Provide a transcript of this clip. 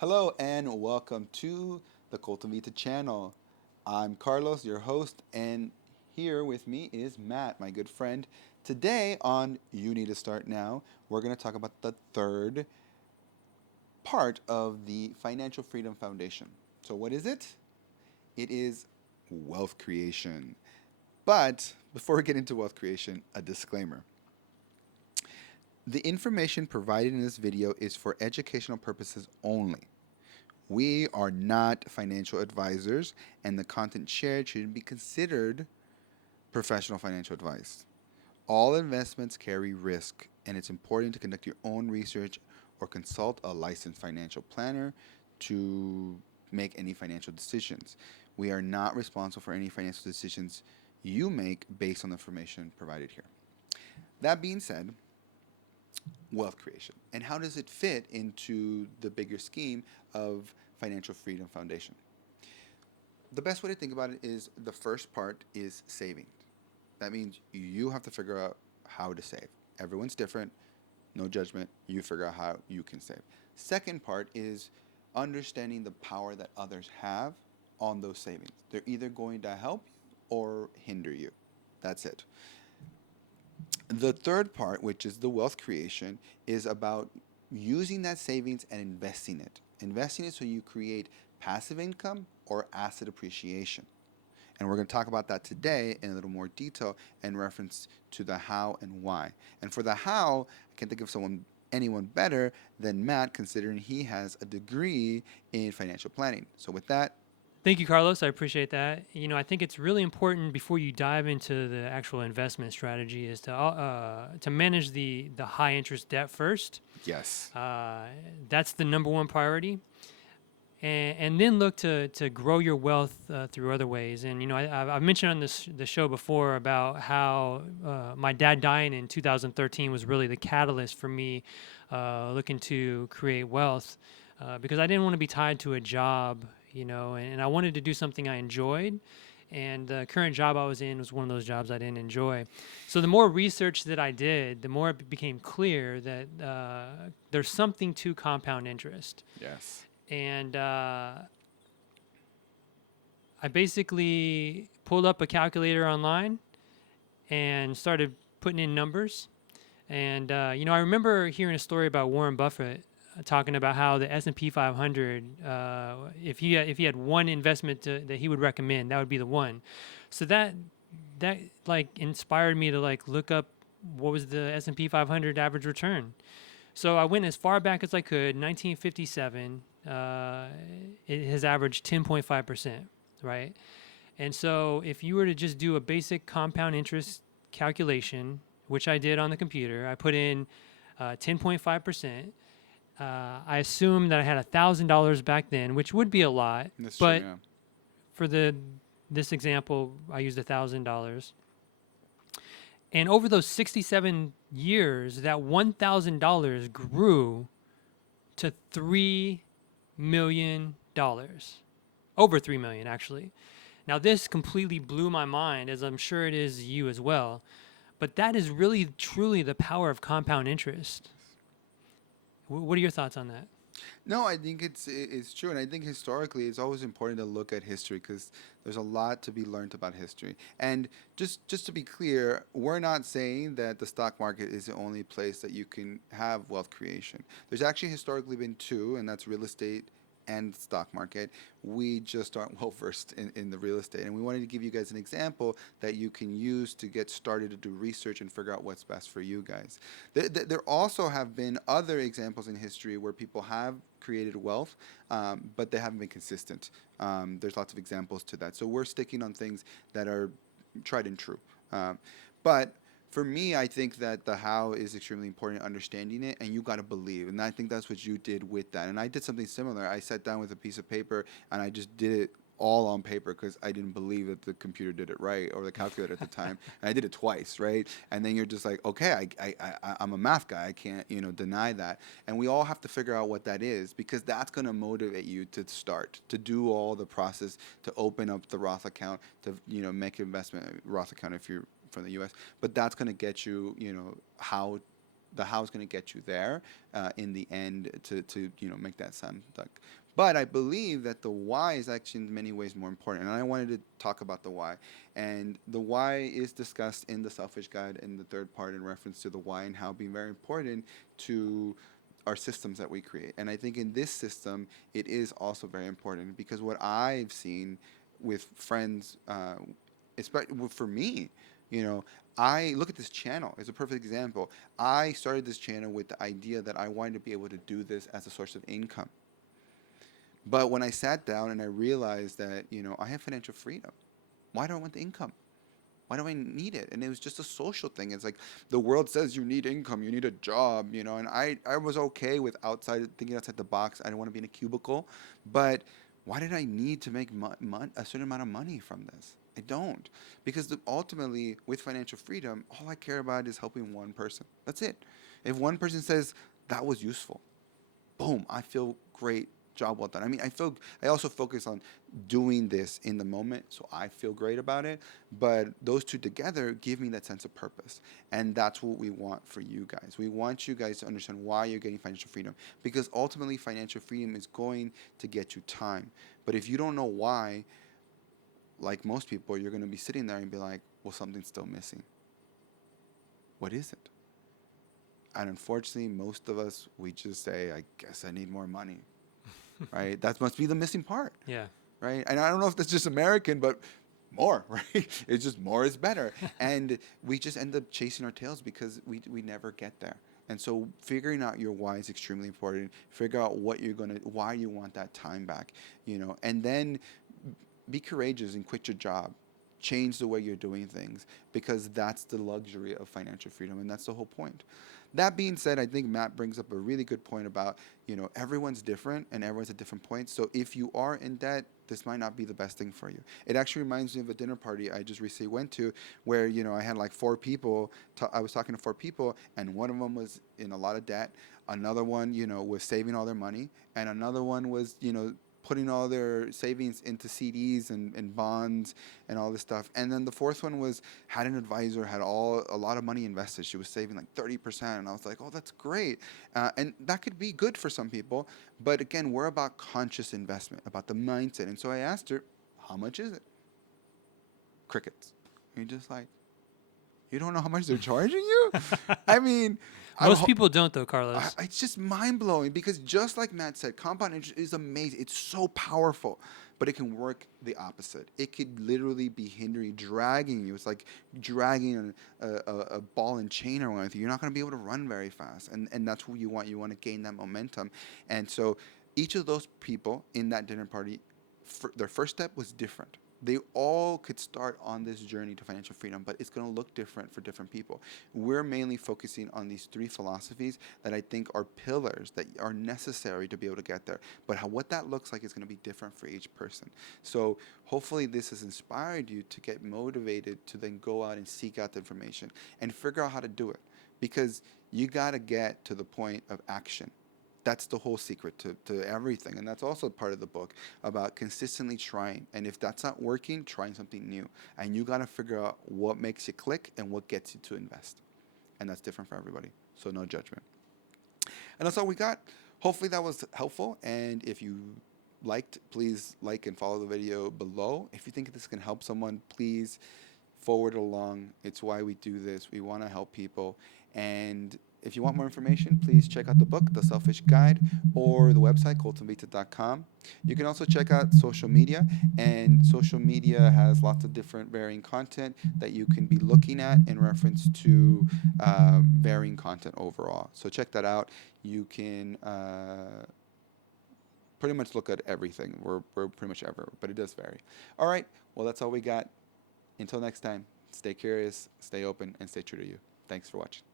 Hello and welcome to the Cultum Vita channel. I'm Carlos, your host, and here with me is Matt, my good friend. Today on You Need to Start Now, we're going to talk about the third part of the Financial Freedom Foundation. So, what is it? It is wealth creation. But before we get into wealth creation, a disclaimer. The information provided in this video is for educational purposes only. We are not financial advisors, and the content shared shouldn't be considered professional financial advice. All investments carry risk, and it's important to conduct your own research or consult a licensed financial planner to make any financial decisions. We are not responsible for any financial decisions you make based on the information provided here. That being said, wealth creation. And how does it fit into the bigger scheme of Financial Freedom Foundation? The best way to think about it is the first part is saving. That means you have to figure out how to save. Everyone's different, no judgment. You figure out how you can save. Second part is understanding the power that others have on those savings. They're either going to help you or hinder you. That's it. The third part, which is the wealth creation, is about using that savings and investing it. Investing it so you create passive income or asset appreciation. And we're going to talk about that today in a little more detail in reference to the how and why. And for the how, I can't think of anyone better than Matt, considering he has a degree in financial planning. So with that, Thank you, Carlos. I appreciate that. I think it's really important before you dive into the actual investment strategy is to manage the high interest debt first. yes. That's the number one priority, and then look to grow your wealth through other ways. And I've mentioned on the show before about how my dad dying in 2013 was really the catalyst for me looking to create wealth because I didn't want to be tied to a job, and I wanted to do something I enjoyed. And the current job I was in was one of those jobs I didn't enjoy. So the more research that I did, the more it became clear that there's something to compound interest. Yes. And I basically pulled up a calculator online and started putting in numbers. And I remember hearing a story about Warren Buffett talking about how the S&P 500, if he had one investment that he would recommend, that would be the one. So that like inspired me to like look up what was the S&P 500 average return. So I went as far back as I could. 1957, it has averaged 10.5%, right? And so if you were to just do a basic compound interest calculation, which I did on the computer, I put in 10.5%. I assumed that I had $1,000 back then, which would be a lot. That's true, But yeah. for this example, I used $1,000. And over those 67 years, that $1,000 grew to $3 million, over 3 million actually. Now this completely blew my mind, as I'm sure it is you as well. But that is really truly the power of compound interest. What are your thoughts on that? No, I think it's true, and I think historically it's always important to look at history because there's a lot to be learned about history. And just to be clear, we're not saying that the stock market is the only place that you can have wealth creation. There's actually historically been two, and that's real estate and stock market. We just aren't well versed in the real estate, and we wanted to give you guys an example that you can use to get started to do research and figure out what's best for you guys. There also have been other examples in history where people have created wealth, but they haven't been consistent. There's lots of examples to that. So we're sticking on things that are tried and true. But for me, I think that the how is extremely important, understanding it, and you got to believe. And I think that's what you did with that. And I did something similar. I sat down with a piece of paper and I just did it all on paper because I didn't believe that the computer did it right, or the calculator at the time. And I did it twice, right? And then you're just like, okay, I'm a math guy. I can't, deny that. And we all have to figure out what that is because that's going to motivate you to start, to do all the process, to open up the Roth account, to, make an investment Roth account if you're from the U.S. But that's going to get you, how the how is going to get you there in the end to make that slam dunk. But I believe that the why is actually in many ways more important. And I wanted to talk about the why. And the why is discussed in the Selfish Guide in the third part in reference to the why and how being very important to our systems that we create. And I think in this system, it is also very important because what I've seen with friends, especially for me, you know, I look at this channel as a perfect example. I started this channel with the idea that I wanted to be able to do this as a source of income. But when I sat down and I realized that, I have financial freedom, why do I want the income? Why do I need it? And it was just a social thing. It's like the world says you need income, you need a job, and I was okay with thinking outside the box. I didn't want to be in a cubicle. But why did I need to make a certain amount of money from this? I don't. Because ultimately, with financial freedom, all I care about is helping one person. That's it. If one person says, that was useful, boom, I feel great. Job well done. I mean, I also focus on doing this in the moment, so I feel great about it. But those two together give me that sense of purpose, and that's what we want for you guys. We want you guys to understand why you're getting financial freedom, because ultimately, financial freedom is going to get you time. But if you don't know why, like most people, you're going to be sitting there and be like, "Well, something's still missing. What is it?" And unfortunately, most of us, we just say, "I guess I need more money." Right? That must be the missing part. Yeah. Right? And I don't know if that's just American, but more, right? It's just more is better. And we just end up chasing our tails because we never get there. And so figuring out your why is extremely important. Figure out why you want that time back, and then be courageous and quit your job. Change the way you're doing things because that's the luxury of financial freedom, and that's the whole point. That being said, I think Matt brings up a really good point about, everyone's different and everyone's at different points. So if you are in debt, this might not be the best thing for you. It actually reminds me of a dinner party I just recently went to where, I had like four people. I was talking to four people, and one of them was in a lot of debt. Another one, was saving all their money. And another one was, putting all their savings into CDs and bonds and all this stuff. And then the fourth one had an advisor, had a lot of money invested. She was saving like 30%. And I was like, oh, that's great. And that could be good for some people. But again, we're about conscious investment, about the mindset. And so I asked her, how much is it? Crickets. And you're just like, you don't know how much they're charging you? I mean, Most people don't, though, Carlos. it's just mind blowing because just like Matt said, compound interest is amazing. It's so powerful, but it can work the opposite. It could literally be hindering, dragging you. It's like dragging a ball and chain around with you. You're not going to be able to run very fast, and that's what you want. You want to gain that momentum, and so each of those people in that dinner party, their first step was different. They all could start on this journey to financial freedom, but it's going to look different for different people. We're mainly focusing on these three philosophies that I think are pillars that are necessary to be able to get there. But what that looks like is going to be different for each person. So hopefully this has inspired you to get motivated to then go out and seek out the information and figure out how to do it, because you got to get to the point of action. That's the whole secret to everything. And that's also part of the book about consistently trying. And if that's not working, trying something new. And you got to figure out what makes you click and what gets you to invest. And that's different for everybody. So no judgment. And that's all we got. Hopefully that was helpful. And if you liked, please like and follow the video below. If you think this can help someone, please forward it along. It's why we do this. We want to help people. And if you want more information, please check out the book, The Selfish Guide, or the website, cultumvita.com. You can also check out social media, and social media has lots of different varying content that you can be looking at in reference to varying content overall. So check that out. You can pretty much look at everything. We're pretty much everywhere, but it does vary. All right, well, that's all we got. Until next time, stay curious, stay open, and stay true to you. Thanks for watching.